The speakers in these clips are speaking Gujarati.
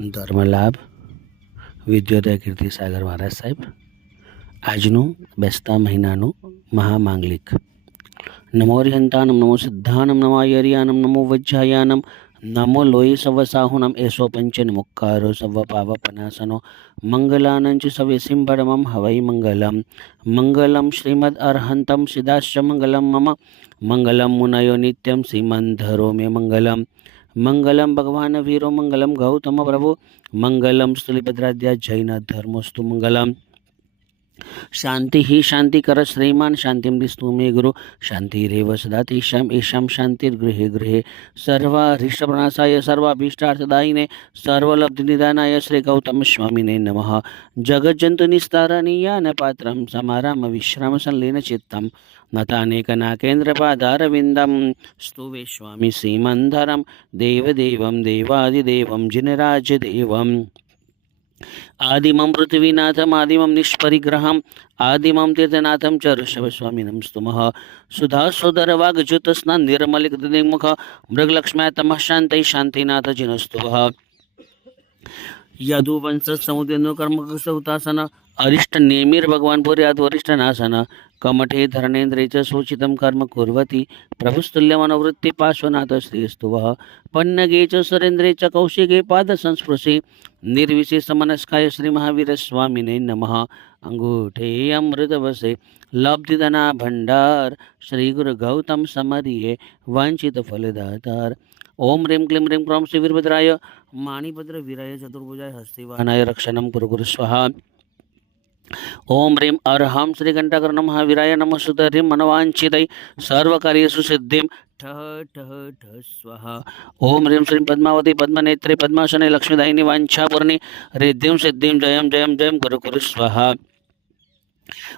ધર્મલાભ વિદ્યોદય કીર્તિસાગર મહારાજ સાહેબ, આજનું બેસતા મહિનાનું મહામાંગલિક. નમો હરિહંતાનમ, નમો સિદ્ધાનમ, નમો યરિયાનમ નમો વજ્જાયાનમ નમો લોહી સવ સાહુનમ, એસો પંચન મુક્કારો સવ પાવપનાસનો મંગલાનંચ સવે સિંભરમમ, હવૈ મંગલમ. મંગલમ શ્રીમદ અર્હંતમ સિદાશ્ચ મંગલમ મમ. મંગલમ મુનયો નિત્યમ શ્રીમંધરો મે મંગલમ. મંગલમ ભગવાન વીરો મંગલમ ગૌતમ પ્રભુ મંગલમ શ્રીભદ્રાધ્યા જૈન ધર્મસ્તુ મંગલમ. શાંતિ હિ શાંતિકર શ્રીમાન શાંતિમ દિસ્તુ મે ગુરુ શાંતિરેવ સદા તેષામ એષામ શાંતિર્ગૃહે ગૃહે સર્વહરિષ્ટપ્રણાસાય સર્વાભીષ્ટાર્થદાયિને સર્વલબ્ધિનિદાનાય શ્રી ગૌતમ સ્વામીને નમઃ જગજ્જંતુનિસ્તારનીયાન પાત્રમ સમારામ વિશ્રામ સંલીન ચિત્તમ નતાનેકનાકેન્દ્રપાદારવિંદમ સ્તુવે સ્વામી શ્રીમંધરમ દેવદેવમ દેવાદિદેવમ જિનરાજ ఆదిమం పృథివీనాథం ఆదిమం నిష్పరిగ్రహం ఆదిమం తీర్థనాథం చ ఋషభస్వామి నమస్తుమ సుధాసుధర వాగ్జుతస్నా నిర్మలిక దిగ్ముఖ మృగలక్ష్మ్యా తమ శాంతై శాంతినాథ జినస్తువ યદુવંશસમુદ્રનું કર્મ સૌતાસન અરિષ્ટ નેમિર ભગવાન પુર્યાદ વરિષ્ઠ નાસન કમઠે ધરણેન્દ્રે ચ સૂચિतं કર્મ કુર્વતી પ્રભુસ્તુલ્યમનોવૃત્તિ પાર્શ્વનાથ શ્રીસ્તુવ પન્નગે ચ સુરેન્દ્રે ચ કૌશિકે પાદ સંસ્પૃશે નિર્વિશેષમનસ્કાય શ્રી મહાવીર સ્વામિને નમઃ. અંગૂઠે અમૃતવસે લબ્ધિધના ભંડાર, શ્રી ગુરુ ગૌતમ સમરીએ વંચિત ફલદાતાર ઓમ રેમ ક્લીમ રેમ ક્રોમ શ્રી વીરભદ્રાય માણીભદ્ર વીરાય ચતુર્ભુજાય હસ્તિવાહનાય રક્ષણમ ગુરુ ગુરુ સ્વાહા. ઓમ રીમ અર્હમ શ્રી ઘંટાકર નમઃ વીરાય નમઃ સુત રીમ મનવાંછિતૈ સર્વકાર્યેષુ સિદ્ધિમ. ઠ ઠ ઠ સ્વાહા. ઓમ રીમ શ્રીમ પદ્માવતી પદ્મનેત્રી પદ્માસને લક્ષ્મીદાયની વાંછાપૂર્ણી રિદ્ધિમ સિદ્ધિમ જયમ જયમ જયમ ગુરુ ગુરુ સ્વાહા.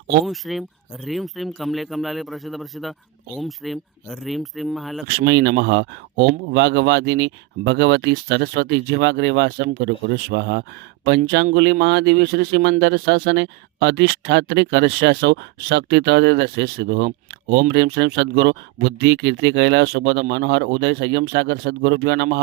ઓમ શ્રીમ હ્રીમ શ્રીમ કમલે કમલાલે પ્રસિદ્ધ પ્રસિદ્ધ ઓમ શ્રીમ હ્રીમ શ્રીમ મહાલક્ષ્મી નમઃ ઓમ વાઘવાદિની ભગવતી સરસ્વતી જીવાગ્રે વાસમ કરુ કુરુ સ્વાહા પંચાંગુલી મહાદેવી શ્રી સિમંદર શાસને અધિષ્ઠાત્રી કરશ્યાસૌ શક્તિ તદશે સિદ્ધો ઓમ હ્રીમ શ્રીમ સદગુરુ બુદ્ધિ કીર્તિ કૈલાસ સુબોધ મનોહર ઉદય સંયમ સાગર સદગુરુભ્યો નમઃ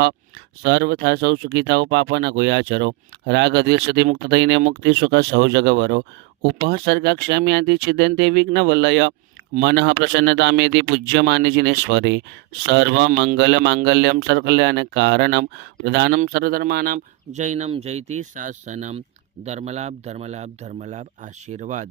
સર્વથા સૌ સુખિતાઓ પાપના ગોયાચરો રાગ દ્વેષથી મુક્ત થઈને મુક્તિ સુખ સૌ જગવરો ઉપસર્ગાક્ષામ્યાંતિ છિદન વિઘ્ન વલય મનઃ પ્રસન્નતામેતિ પૂજ્યમાને જિનેશ્વરે સર્વમંગલ માંગલ્યમ સર્વકલ્યાણ કારણમ પ્રધાનમ સર્વધર્માનામ જૈનમ જૈતિ શાસનમ ધર્મલાભ ધર્મલાભ ધર્મલાભ આશીર્વાદ